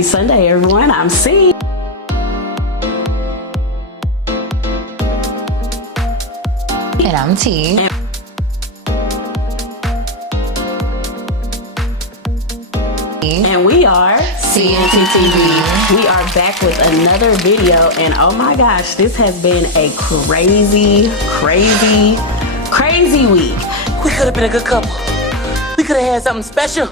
Happy Sunday, everyone. I'm C. And I'm T. And we are CNT TV. We are back with another video, and oh my gosh, this has been a crazy week. We could have been a good couple. We could have had something special.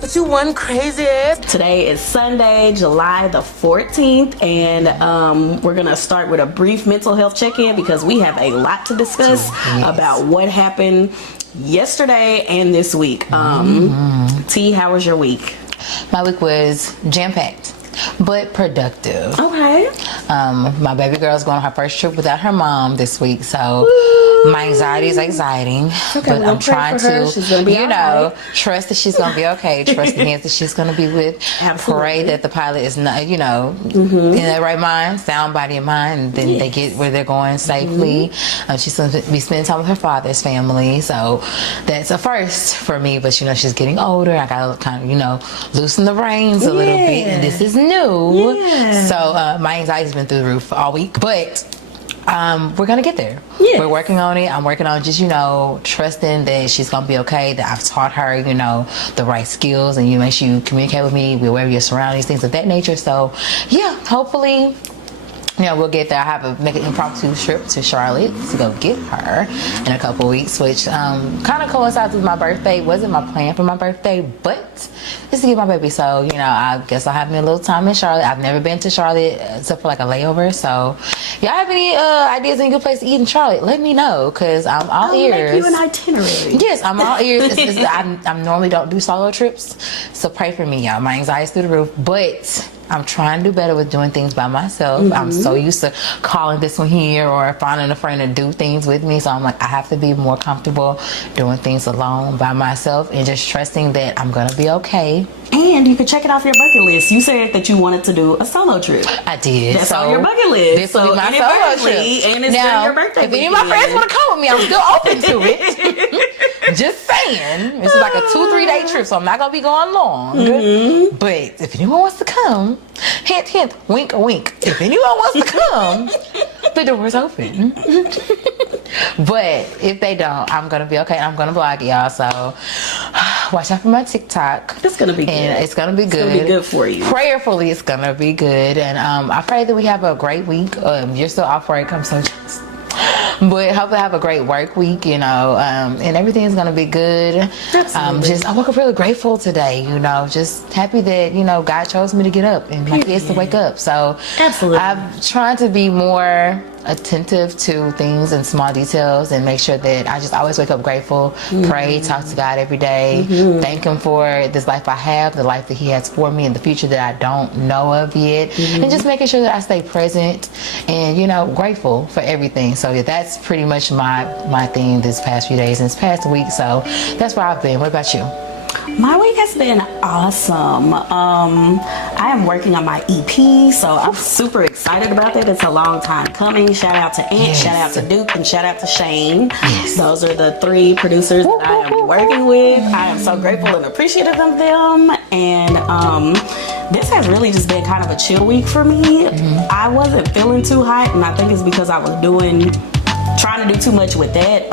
But you one crazy ass. Today is Sunday, July the 14th, and we're gonna start with a brief mental health check-in because we have a lot to discuss about what happened yesterday and this week. T, how was your week? My week was jam-packed, but productive. Okay. My baby girl's going on her first trip without her mom this week, so my anxiety is exciting. Okay, but well, I'm trying to, she's gonna be right. trust that she's gonna be okay. Trust the hands that she's gonna be with. Absolutely. Pray that the pilot is not, in their right mind, sound body and mind, and then they get where they're going safely. She's gonna be spending time with her father's family, so that's a first for me. But she's getting older. I gotta kind of, loosen the reins a little bit, and this is new. Yeah. So my anxiety's been through the roof all week, but we're gonna get there. Yes. We're working on it. I'm working on just trusting that she's gonna be okay, that I've taught her the right skills, and you make sure you communicate with me, be aware of your surroundings, things of that nature. So yeah, hopefully we'll get there. I have to make an impromptu trip to Charlotte to go get her in a couple weeks, which kind of coincides with my birthday. Wasn't my plan for my birthday, but it's to get my baby. So I guess I'll have me a little time in Charlotte. I've never been to Charlotte except for like a layover. So y'all have any ideas, any good place to eat in Charlotte, let me know, because I'm all ears. I'll make you an itinerary. Yes, I'm all ears. I normally don't do solo trips, so pray for me, y'all. My anxiety's through the roof, but I'm trying to do better with doing things by myself. I'm so used to calling this one here or finding a friend to do things with me. So I'm like, I have to be more comfortable doing things alone by myself and just trusting that I'm going to be okay. And you can check it off your bucket list. You said that you wanted to do a solo trip. I did. That's on your bucket list. This will be my solo trip. And it's now, your birthday if any of my friends want to come with me, I'm still open to it. Just saying. This is like a 2-3 day trip, so I'm not going to be going long. But if anyone wants to come, hint, hint, wink, wink. If anyone wants to come, the door's open. But if they don't, I'm going to be okay. I'm going to vlog y'all. So watch out for my TikTok. It's going to be good. And it's going to be good. It's going to be good for you. Prayerfully, it's going to be good. And I pray that we have a great week. You're still off work. I'm so jealous. But hopefully have a great work week, and everything's gonna be good. Absolutely. I woke up really grateful today, just happy that, God chose me to get up and my kids to wake up. So absolutely, I'm trying to be more attentive to things and small details and make sure that I just always wake up grateful, pray, talk to God every day, thank Him for this life I have, the life that He has for me in the future that I don't know of yet, and just making sure that I stay present and grateful for everything. So that's pretty much my theme this past few days and this past week. So that's where I've been. What about you? My week has been awesome. I am working on my EP, so I'm super excited about that. It's a long time coming. Shout out to Ant, shout out to Duke, and shout out to Shane. Those are the 3 producers that I am working with. I am so grateful and appreciative of them. And this has really just been kind of a chill week for me. I wasn't feeling too hot, and I think it's because I was trying to do too much with that.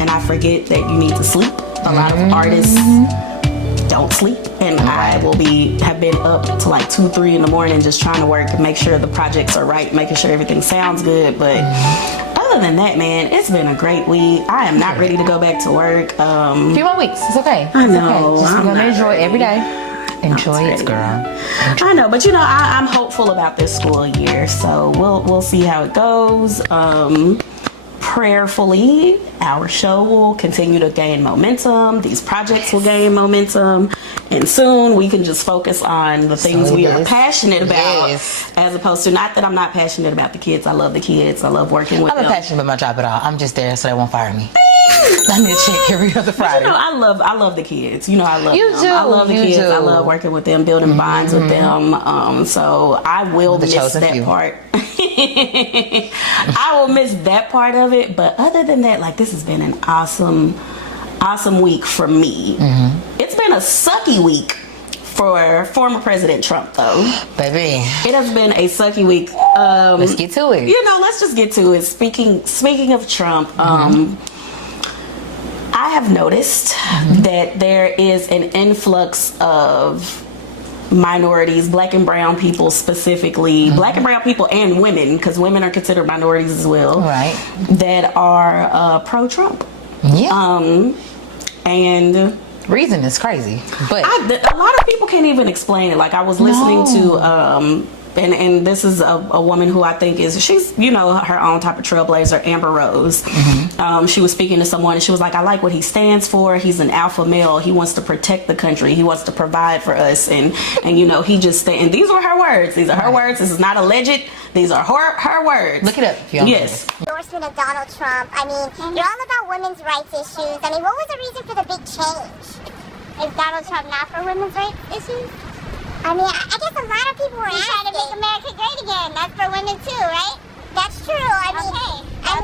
And I forget that you need to sleep. A lot of artists don't sleep, and I have been up to like 2-3 in the morning just trying to work and make sure the projects are right, making sure everything sounds good. But other than that, man, it's been a great week. I am not ready to go back to work. Few more weeks, it's okay. I know. Okay. Just gonna enjoy it every day. Enjoy it, girl. I know, but I'm hopeful about this school year, so we'll see how it goes. Prayerfully, our show will continue to gain momentum. These projects will gain momentum, and soon we can just focus on the things we are passionate about, as opposed to, not that I'm not passionate about the kids. I love the kids. I love working with them. I'm not passionate about my job at all. I'm just there so they won't fire me. I need to check every other Friday. But I love the kids. I love you them. do. I love the you kids. do. I love working with them, building bonds with them. So I will miss that part. I will miss that part of it. But other than that, this has been an awesome week for me. It's been a sucky week for former President Trump, though. Baby, It has been a sucky week. let's get to it. Let's just get to it. Speaking of Trump, I have noticed that there is an influx of minorities, black and brown people specifically, black and brown people and women, because women are considered minorities as well, Right. that are pro-Trump. Yeah. And Reason is crazy, but a lot of people can't even explain it. Like, I was listening to and this is a woman who I think she's her own type of trailblazer, Amber Rose. She was speaking to someone and she was like, I like what he stands for. He's an alpha male. He wants to protect the country. He wants to provide for us, and he just and these were her words. These are her words. This is not alleged. These are her words. look it up if you want. Yes. Endorsement of Donald Trump. I mean, you're all about women's rights issues. I mean, what was the reason for the big change? Is Donald Trump not for women's rights issues? I mean, I guess a lot of people were trying to make America great again. That's for women too, right? That's true. I mean,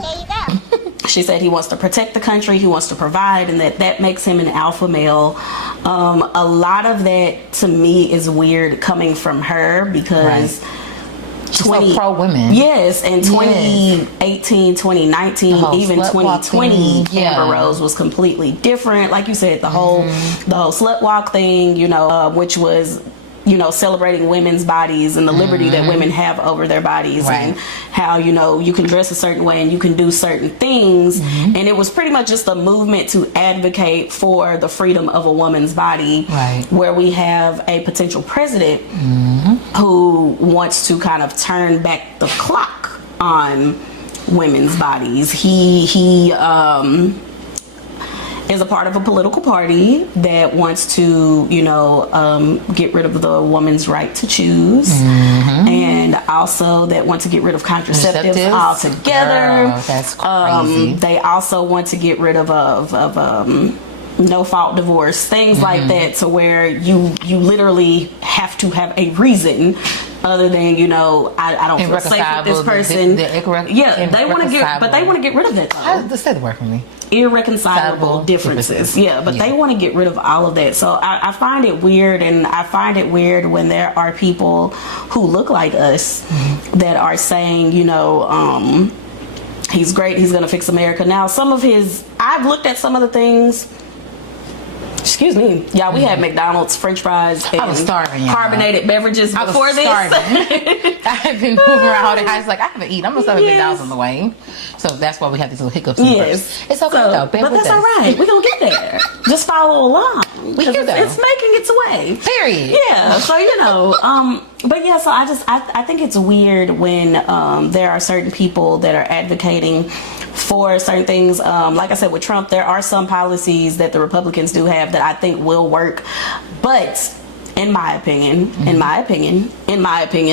there you go. She said he wants to protect the country, he wants to provide, and that makes him an alpha male. A lot of that to me is weird coming from her because She's so pro women. Yes, in 2018, 2019, even slut 2020, walk thing. Amber Rose was completely different. Like you said, the whole slut walk thing, which was celebrating women's bodies and the liberty that women have over their bodies, and how you can dress a certain way and you can do certain things, and it was pretty much just a movement to advocate for the freedom of a woman's body, where we have a potential president who wants to kind of turn back the clock on women's bodies. He is a part of a political party that wants to, get rid of the woman's right to choose, and also that want to get rid of contraceptives altogether. Girl, that's crazy. They also want to get rid of no fault divorce, things like that, to where you literally have to have a reason other than I don't feel safe with this person. They want to get rid of it, though. This said work for me. Irreconcilable differences. But they want to get rid of all of that. So I find it weird, and I find it weird when there are people who look like us that are saying, he's great, he's going to fix America. Now, I've looked at some of the things. Excuse me, y'all. We had McDonald's French fries and I was starving, y'all. Carbonated beverages before this. I've been moving around all the house like I haven't eaten. I'm gonna start at McDonald's on the way, so that's why we have these little hiccups. Yes, it's okay though. But that's all right. We're gonna get there. Just follow along. We here though. It's making its way. Period. Yeah. So but yeah. So I think it's weird when there are certain people that are advocating for certain things. Like I said, with Trump, there are some policies that the Republicans do have that I think will work, but in my opinion,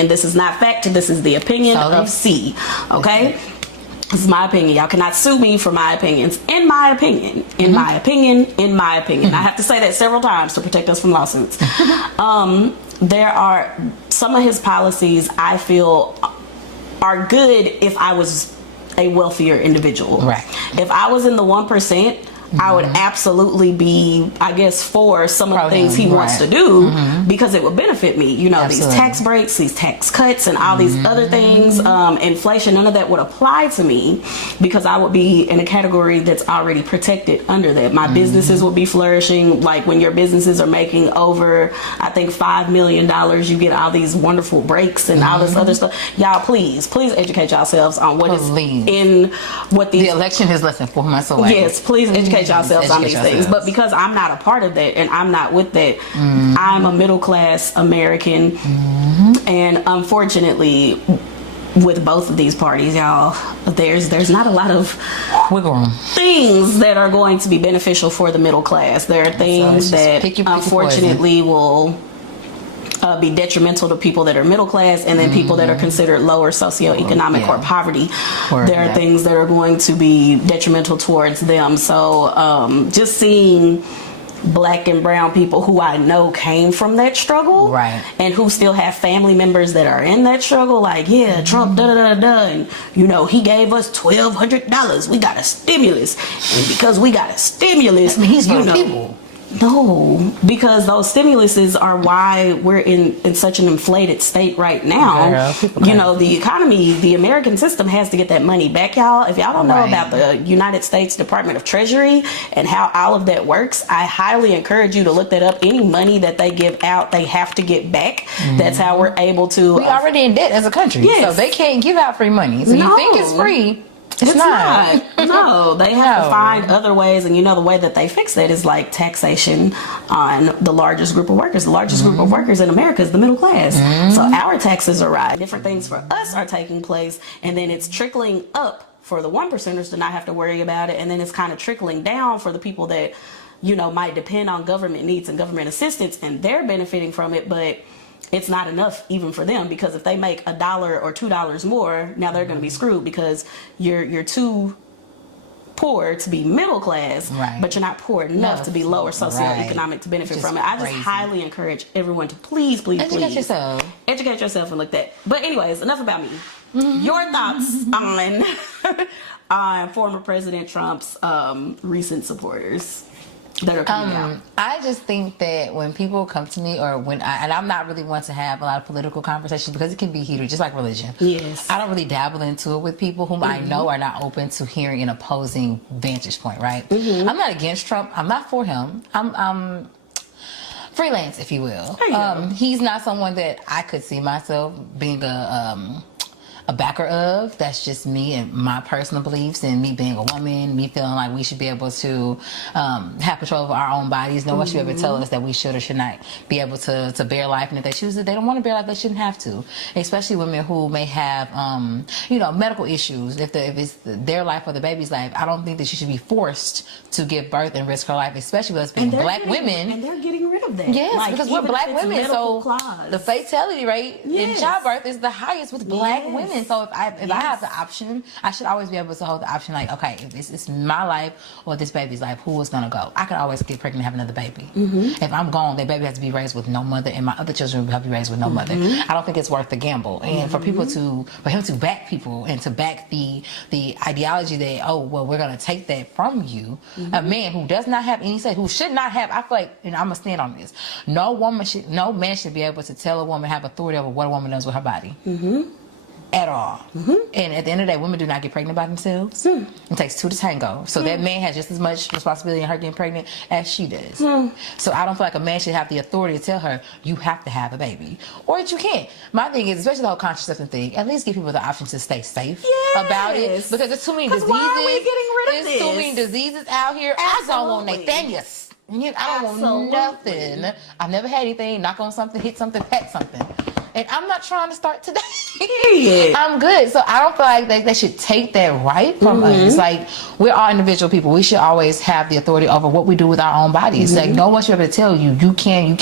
this is not fact. This is the opinion of C. Okay. This is my opinion. Y'all cannot sue me for my opinions. In my opinion. I have to say that several times to protect us from lawsuits. There are some of his policies I feel are good if I was a wealthier individual. Right. If I was in the 1%, I would absolutely be, I guess, for some of the things he wants to do, because it would benefit me. These tax breaks, these tax cuts, and all these other things, inflation, none of that would apply to me, because I would be in a category that's already protected under that. My businesses would be flourishing. Like, when your businesses are making over, I think, $5 million, you get all these wonderful breaks and all this other stuff. Y'all, please educate yourselves on what is in what the election is less than 4 months away. Yes, please educate yourselves on these things. But because I'm not a part of that and I'm not with that, I'm a middle class American, and unfortunately, with both of these parties, y'all, there's not a lot of wiggle room things that are going to be beneficial for the middle class. There are things that unfortunately will be detrimental to people that are middle class, and then people that are considered lower socioeconomic or poverty. There are things that are going to be detrimental towards them. So just seeing black and brown people who I know came from that struggle, and who still have family members that are in that struggle, like, Trump, and he gave us $1,200. We got a stimulus, and because we got a stimulus, he's for the people. No, because those stimuluses are why we're in such an inflated state right now. You know, the economy, the American system has to get that money back, y'all. If y'all don't know about the United States Department of Treasury and how all of that works, I highly encourage you to look that up. Any money that they give out, they have to get back. That's how we're able to. We already in debt as a country, so they can't give out free money. So you think it's free. It's not. No, they have to find other ways, and you know the way that they fix that is like taxation on the largest group of workers. The largest group of workers in America is the middle class. So our taxes are right. Different things for us are taking place, and then it's trickling up for the 1 percenters to not have to worry about it, and then it's kind of trickling down for the people that, you know, might depend on government needs and government assistance, and they're benefiting from it, but it's not enough even for them, because if they make $1 or $2 more, now they're going to be screwed, because you're too poor to be middle class, but you're not poor enough to be lower socioeconomic to benefit from it. I just highly encourage everyone to please educate yourself and look that. But anyways, enough about me. Your thoughts on former President Trump's recent supporters that are coming out? I just think that when people come to me, or and I'm not really one to have a lot of political conversations because it can be heated, just like religion. Yes. I don't really dabble into it with people whom I know are not open to hearing an opposing vantage point, right? I'm not against Trump. I'm not for him. I'm freelance, if you will. He's not someone that I could see myself being a backer of. That's just me and my personal beliefs, and me being a woman, me feeling like we should be able to have control of our own bodies. No one should ever tell us that we should or should not be able to bear life, and if they choose it, they don't want to bear life, they shouldn't have to. Especially women who may have you know, medical issues. If it's their life or the baby's life, I don't think that she should be forced to give birth and risk her life, especially with us being black women. And they're getting rid of that. Yes, like, because we're black women, so the fatality rate in childbirth is the highest with black women. So if I have the option, I should always be able to hold the option, like, okay, if it's my life or this baby's life, who is gonna go? I can always get pregnant and have another baby. If I'm gone, that baby has to be raised with no mother, and my other children will have to be raised with no mother. I don't think it's worth the gamble. And for him to back people and to back the ideology that, oh well, we're gonna take that from you, a man who does not have any say, who should not have, I feel like, and I'm gonna stand on this, no man should be able to tell a woman, have authority over what a woman does with her body. At all. And at the end of the day, women do not get pregnant by themselves. It takes two to tango. So that man has just as much responsibility in her getting pregnant as she does. So I don't feel like a man should have the authority to tell her, you have to have a baby, or that you can't. My thing is, especially the whole contraception thing, at least give people the option to stay safe about it, because there's too many diseases. Why are we getting rid of this? There's too many diseases out here. I don't want Nathaniel's. I don't want nothing. I've never had anything. Knock on something, hit something, pet something. And I'm not trying to start today. I'm good. So I don't feel like they should take that right from us. Like, we're all individual people. We should always have the authority over what we do with our own bodies. Like, no one should be able to tell you, you can't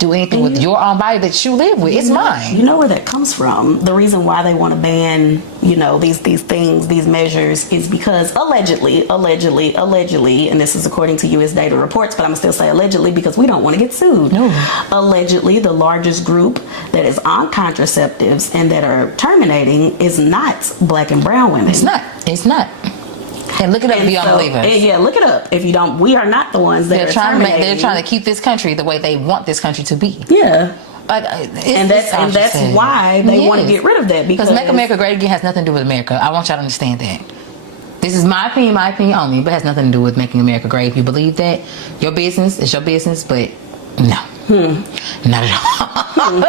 do anything with your own body that you live with. It's mine. You know where that comes from? The reason why they want to ban, you know, these things, these measures, is because allegedly, and this is according to U.S. data reports, but I'm going to still say allegedly because we don't want to get sued. Allegedly, the largest group that is on contraceptives and that are terminating is not black and brown women. It's not. And look it up if you don't believe us. Yeah, look it up if you don't. We are not the ones that are terminating. They're trying to keep this country the way they want this country to be. Yeah. And that's why they want to get rid of that, because Make America Great Again has nothing to do with America. I want y'all to understand that. This is my opinion only, but it has nothing to do with making America great. If you believe that, your business is your business, but no. Not at all.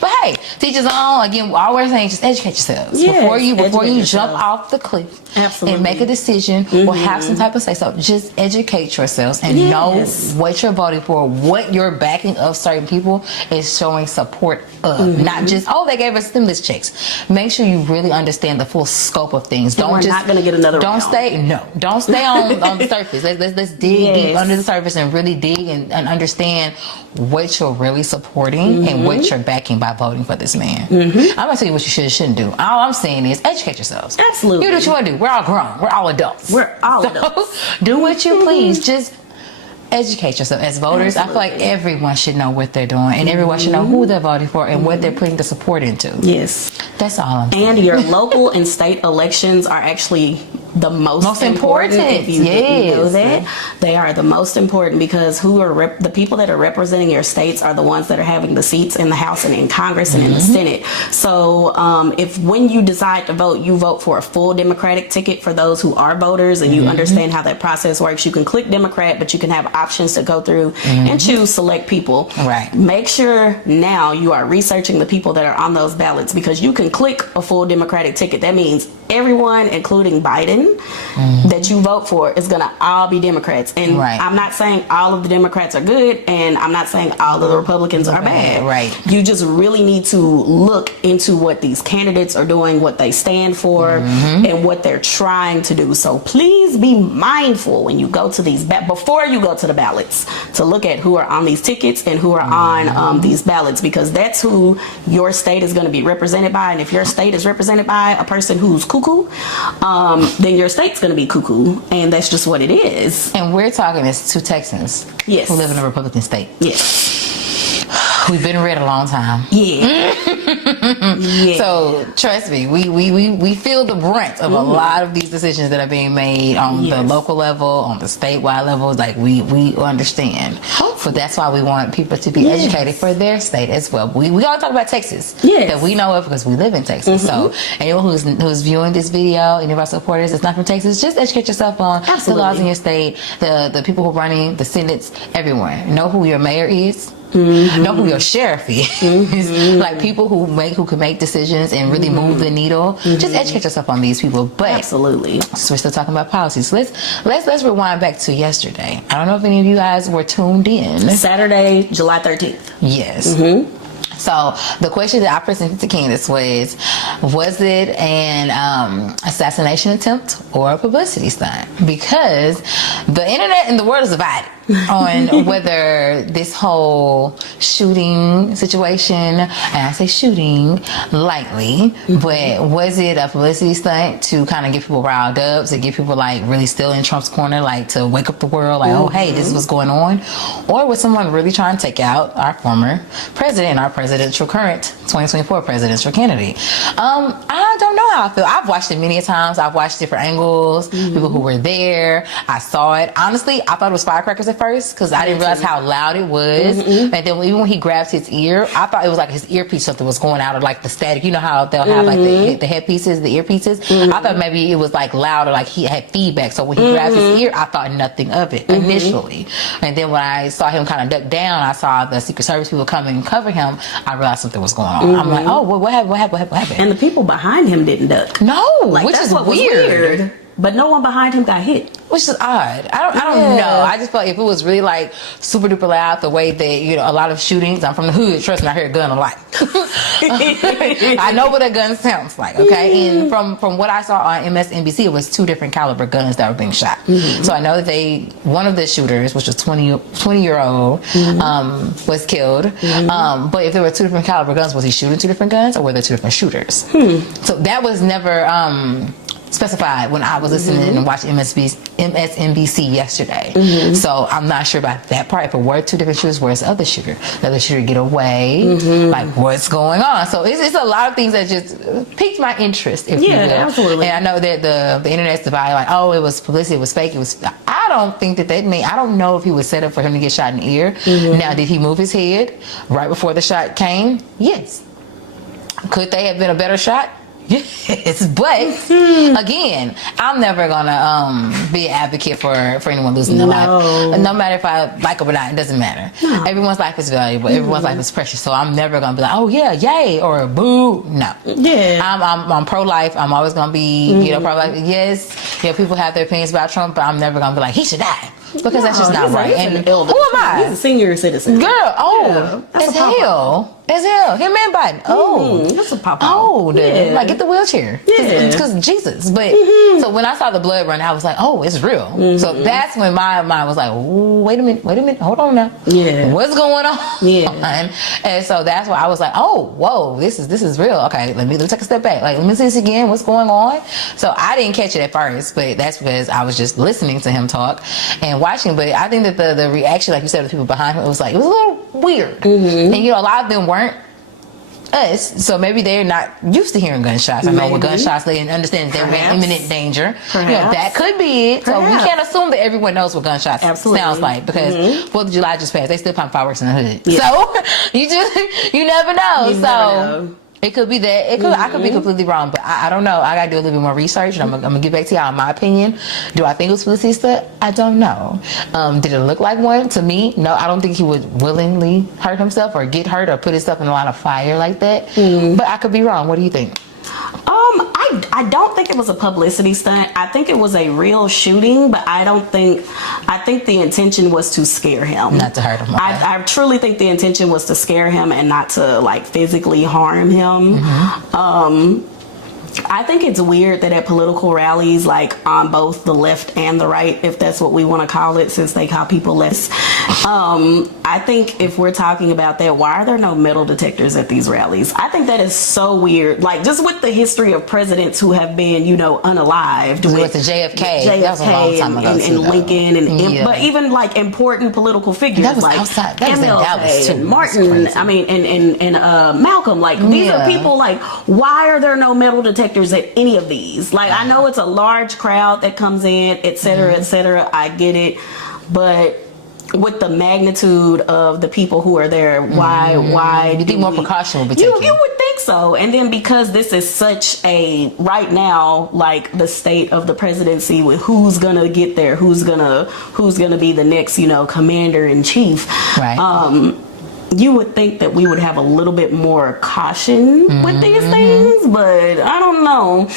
But hey, teach his own. Again, all we're saying is just educate yourselves before you jump off the cliff and make a decision or have some type of say. So just educate yourselves and know what you're voting for, what you're backing of certain people is showing support of. Not just, oh, they gave us stimulus checks. Make sure you really understand the full scope of things. We're not going to get another round. Don't stay on the surface. Let's dig deep under the surface and really dig and understand what you're really supporting and what you're backing by voting for this man. I'm gonna tell you what you should and shouldn't do. All I'm saying is educate yourselves. Absolutely. Do what you want to do. We're all grown. We're all adults. Adults. Do what you please. Just educate yourself. As voters, I feel like everyone should know what they're doing, and everyone should know who they're voting for and what they're putting the support into. Yes. That's all I'm saying. And your local and state elections are actually the most important. If you didn't know that, they are the most important, because who are the people that are representing your states are the ones that are having the seats in the House and in Congress and in the Senate. So if when you decide to vote, you vote for a full Democratic ticket for those who are voters and you understand how that process works, you can click Democrat, but you can have options to go through and choose select people. Right. Make sure now you are researching the people that are on those ballots, because you can click a full Democratic ticket. That means everyone, including Biden, that you vote for is going to all be Democrats. And I'm not saying all of the Democrats are good, and I'm not saying all of the Republicans are bad. Right. You just really need to look into what these candidates are doing, what they stand for, and what they're trying to do. So please be mindful when you go to these, before you go to the ballots, to look at who are on these tickets and who are on these ballots, because that's who your state is going to be represented by. And if your state is represented by a person who's cuckoo, then your state's going to be cuckoo, and that's just what it is. And we're talking as two Texans who live in a Republican state. Yes. We've been red a long time. Yeah. So trust me, we feel the brunt of a lot of these decisions that are being made on the local level, on the statewide level. Like we understand. But that's why we want people to be educated for their state as well. We all talk about Texas that we know of because we live in Texas. So anyone who's viewing this video, any of our supporters that's not from Texas, just educate yourself on the laws in your state, the people who are running, the senates, everyone. Know who your mayor is. Know who your sheriff is. Like people who can make decisions and really move the needle. Just educate yourself on these people. But absolutely, so we're still talking about policies. So let's rewind back to yesterday. I don't know if any of you guys were tuned in. Saturday, July 13th. Yes. So the question that I presented to Candace was it an assassination attempt or a publicity stunt? Because the internet and the world is divided on whether this whole shooting situation, and I say shooting lightly, but was it a publicity stunt to kind of get people riled up, to get people like really still in Trump's corner, like to wake up the world, like, oh, hey, this is what's going on? Or was someone really trying to take out our former president, our current 2024 presidential candidate? I don't know how I feel. I've watched it many times. I've watched different angles, people who were there. I saw it. Honestly, I thought it was firecrackers at first because I didn't realize how loud it was. And then even when he grabbed his ear, I thought it was like his earpiece, something was going out, or like the static. You know how they'll have like the headpieces, the earpieces? I thought maybe it was like loud, or like he had feedback. So when he grabbed his ear, I thought nothing of it initially. And then when I saw him kind of duck down, I saw the Secret Service people come and cover him. I realized something was going on. I'm like, oh, what happened? And the people behind him didn't duck. No, like, which that's is what weird. Was weird. But no one behind him got hit. Which is odd. I don't know. I just felt if it was really like super duper loud, the way that, you know, a lot of shootings, I'm from the hood, trust me, I hear a gun a lot. I know what a gun sounds like, okay? And from what I saw on MSNBC, it was 2 different caliber guns that were being shot. So I know that one of the shooters, which was 20-year-old, was killed. But if there were 2 different caliber guns, was he shooting 2 different guns, or were there 2 different shooters? So that was never specified when I was listening and watching MSNBC yesterday. So I'm not sure about that part. If it were 2 different shooters, where's the other shooter? The other shooter get away? Like, what's going on? So it's a lot of things that just piqued my interest, if you will. Absolutely. And I know that the internet's divided, like, oh, it was publicity, it was fake, it was... I don't think that I don't know if he was set up for him to get shot in the ear. Now, did he move his head right before the shot came? Yes. Could they have been a better shot? Yes, but again, I'm never gonna be an advocate for anyone losing their life. No matter if I like them or not, it doesn't matter. Everyone's life is valuable. Everyone's life is precious. So I'm never gonna be like, oh yeah, yay, or boo. No. I'm pro-life. I'm always gonna be, pro-life. Yes, people have their opinions about Trump, but I'm never gonna be like, he should die. Because that's just not right. And who am I? He's a senior citizen. Girl, as hell. As hell. Him and Biden. That's a pop. Like, get the wheelchair. Because Jesus. But so when I saw the blood run, I was like, oh, it's real. So that's when my mind was like, oh, wait a minute, hold on now. What's going on? And so that's why I was like, oh, whoa, this is real. Okay, let me take a step back. Like, let me see this again. What's going on? So I didn't catch it at first, but that's because I was just listening to him talk and watching. But I think that the reaction, like you said, of the people behind him, it was a little weird. And a lot of them weren't us, so maybe they're not used to hearing gunshots. I know with gunshots, they understand that they're in imminent danger. You know, that could be it. So we can't assume that everyone knows what gunshots sounds like, because 4th of July just passed. They still pump fireworks in the hood. Yeah. So you never know. Never know. It could be that. It could. I could be completely wrong, but I don't know. I gotta do a little bit more research, and I'm gonna get back to y'all. My opinion. Do I think it was Felicity Stutt? I don't know. Did it look like one to me? No, I don't think he would willingly hurt himself or get hurt or put himself in a lot of fire like that. But I could be wrong. What do you think? I don't think it was a publicity stunt. I think it was a real shooting, but I think the intention was to scare him. Not to hurt him. Okay. I truly think the intention was to scare him and not to like physically harm him. I think it's weird that at political rallies, like on both the left and the right, if that's what we want to call it, since they call people less, I think if we're talking about that, why are there no metal detectors at these rallies? I think that is so weird. Like, just with the history of presidents who have been, you know, unalived. With the JFK that was a long time ago, and Lincoln, and but even like important political figures, that was like outside. That was in Dallas too. Martin, I mean, and Malcolm. Like, these are people. Like, why are there no metal detectors at any of these? Like, I know it's a large crowd that comes in, etc., etc. I get it, but with the magnitude of the people who are there, why you think more precaution would be taken? You would think so. And then because this is such a right now, like the state of the presidency with who's gonna get there, who's gonna be the next, you know, commander in chief, right? You would think that we would have a little bit more caution with these things, but I don't know.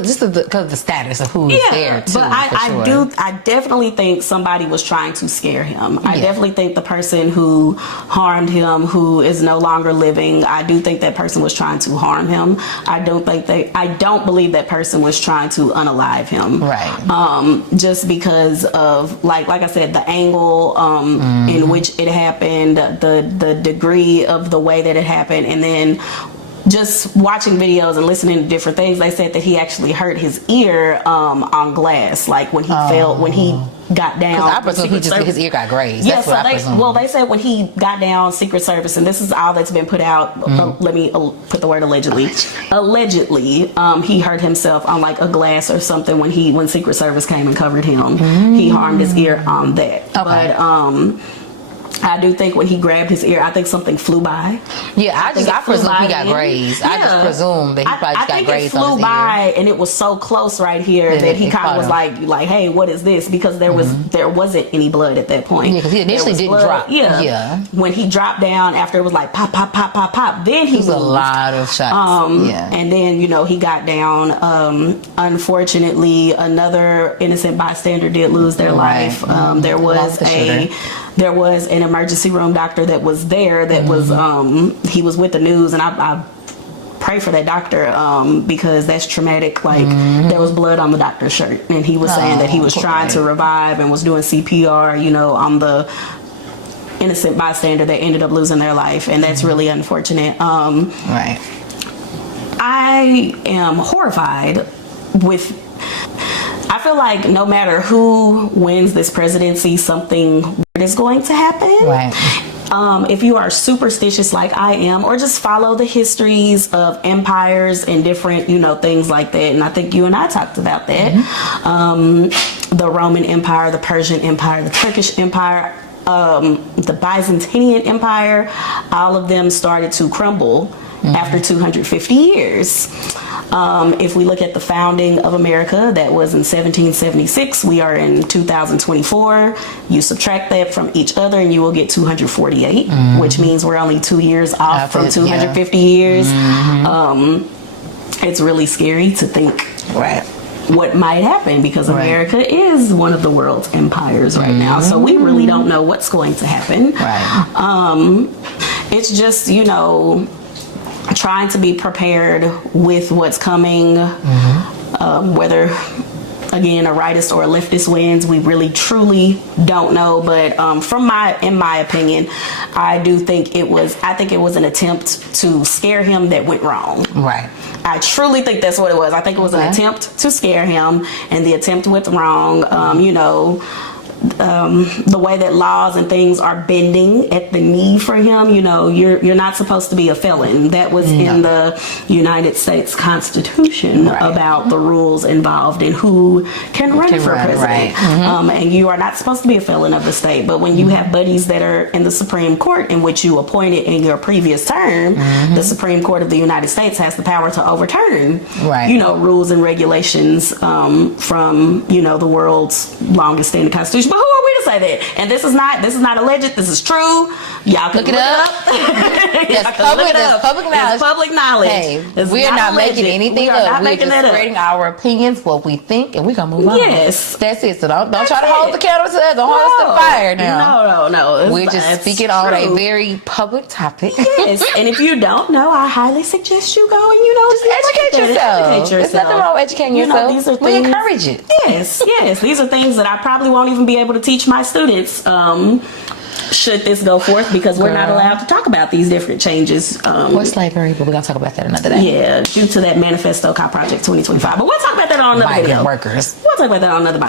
Just because of the status of who's there, too. But I definitely think somebody was trying to scare him. I definitely think the person who harmed him, who is no longer living, I do think that person was trying to harm him. I don't believe that person was trying to unalive him. Right. Just because of like I said, the angle in which it happened, the degree of the way that it happened, and then just watching videos and listening to different things, they said that he actually hurt his ear on glass, like when he fell, when he got down. I presume his ear got grazed. Yeah, they said when he got down, Secret Service, and this is all that's been put out. Let me put the word allegedly. Allegedly, he hurt himself on like a glass or something when Secret Service came and covered him. He harmed his ear on that. Okay. But I do think when he grabbed his ear, I think something flew by. Yeah, I presume he got grazed. I just presume that he probably got grazed on his ear. I think it flew by, and it was so close right here that he kind of was like, hey, what is this? Because there wasn't any blood at that point. Yeah, because he initially didn't drop. Yeah. When he dropped down, after it was like pop, pop, pop, pop, pop, then he moved. A lot of shots. And then, you know, he got down. Unfortunately, another innocent bystander did lose their life. There was an emergency room doctor that was there that was he was with the news, and I pray for that doctor because that's traumatic. Like there was blood on the doctor's shirt, and he was saying that he was trying to revive and was doing CPR, you know, on the innocent bystander that ended up losing their life, and that's really unfortunate. Right. I am horrified with. I feel like no matter who wins this presidency, something weird is going to happen. Right. If you are superstitious like I am, or just follow the histories of empires and different, you know, things like that. And I think you and I talked about that. The Roman Empire, the Persian Empire, the Turkish Empire, the Byzantine Empire, all of them started to crumble after 250 years. If we look at the founding of America, that was in 1776. We are in 2024. You subtract that from each other and you will get 248, which means we're only 2 years off from 250 years. It's really scary to think what might happen, because America is one of the world's empires right now. So we really don't know what's going to happen. It's just, you know, trying to be prepared with what's coming, whether again a rightist or a leftist wins, we really truly don't know. But in my opinion, I think it was an attempt to scare him that went wrong. Right. I truly think that's what it was. I think it was an attempt to scare him, and the attempt went wrong. You know, the way that laws and things are bending at the knee for him. You know, you're not supposed to be a felon. That was in the United States Constitution about the rules involved in who can run for president. Right. And you are not supposed to be a felon of the state. But when you have buddies that are in the Supreme Court, in which you appointed in your previous term, the Supreme Court of the United States has the power to overturn, you know, rules and regulations from, you know, the world's longest standing constitution. But who are we to say that? And this is not alleged. This is true. Y'all can look it up. That's public knowledge. It's public knowledge. Hey, we are not making anything up. We're just spreading our opinions, what we think, and we're gonna move on. Yes, that's it. So don't try to hold the candle to us. Don't hold us to fire now. No. We're just speaking on a very public topic. Yes, and if you don't know, I highly suggest you go and, you know, just educate yourself. There's nothing wrong with educating yourself. These are we encourage it. Yes. These are things that I probably won't even be able to teach my students. Should this go forth, because we're not allowed to talk about these different changes. Or slavery, but we're going to talk about that another day. Yeah, due to that Manifesto Cop Project 2025. But we'll talk about that on another video. Workers. We'll talk about that on another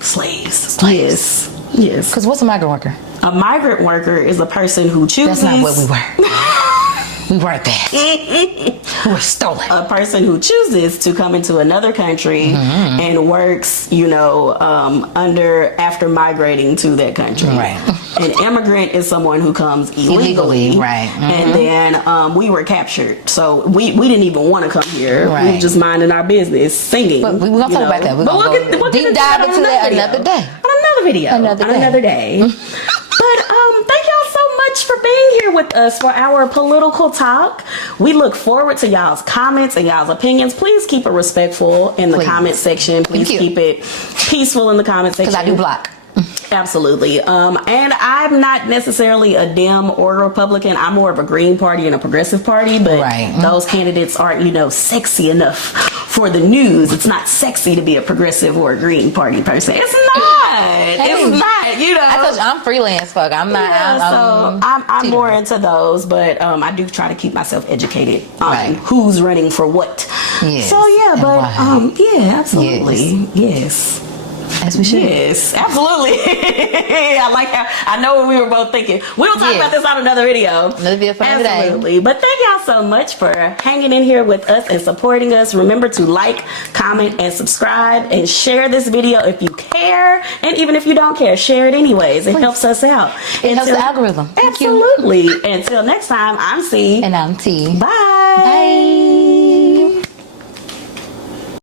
Slaves. Yes. Because what's a migrant worker? A migrant worker is a person who chooses... That's not what we were. We weren't that. We were stolen. A person who chooses to come into another country and works, you know, after migrating to that country. Right. An immigrant is someone who comes illegally. Right. And then we were captured. So we didn't even want to come here. Right. We were just minding our business, singing. But we're going to talk about that. We're going to deep dive into that another day. On another video. Another day. But thank y'all so much for being here with us for our political talk. We look forward to y'all's comments and y'all's opinions. Please keep it respectful in the comment section. Please keep it peaceful in the comment section. Because I do block. Absolutely. And I'm not necessarily a Dem or a Republican. I'm more of a Green Party and a Progressive Party, but those candidates aren't, you know, sexy enough for the news. It's not sexy to be a Progressive or a Green Party person. It's not. It's not, you know. I told you, I'm freelance, fuck. I'm not. Yeah, I'm more into those, but I do try to keep myself educated on who's running for what. Yes. So yeah, but yeah, absolutely. Yes. As we should. Yes, absolutely. I like how I know what we were both thinking. We'll talk about this on another video. Another video for another day. Absolutely. But thank y'all so much for hanging in here with us and supporting us. Remember to like, comment, and subscribe, and share this video if you care. And even if you don't care, share it anyways. It helps us out. It helps the algorithm. Absolutely. Until next time, I'm C. And I'm T. Bye. Bye.